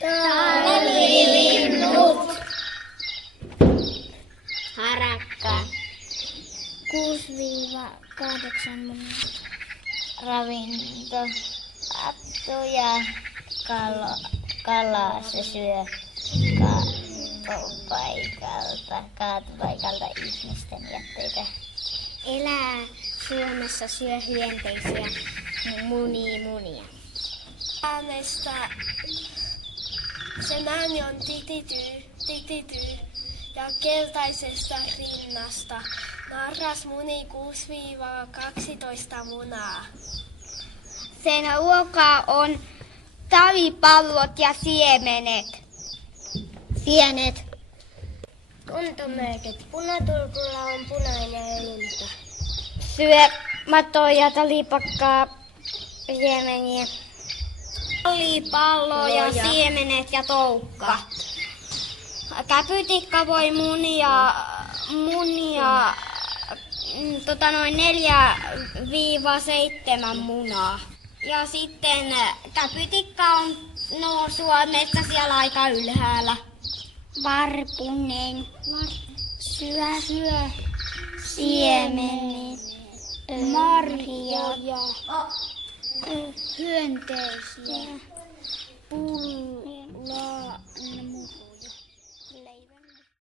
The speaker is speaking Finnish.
Talvilinnut. Harakka. 6-8 munia. Ravinto. Hattu ja kala se syö kaatopaikalta ihmisten jätteitä. Elää Suomessa, syö hyönteisiä, munia. Äänestä sen ääni on titity ja keltaisesta rinnasta. Narras munii 6-12 munaa. Sen ruokaa on talvipallot ja sienet. Tuntomerkit. Punatulkulla on punainen rinta. Syö matoja, talipakkaa, siemeniä. Talvipalloja, siemenet ja toukka. Käpytikka voi munia 4-7 munaa. Ja sitten käpytikka on Suomessa siellä aika ylhäällä. Varpunen syö siemenet, marjoja, hyönteisiä, pullaa.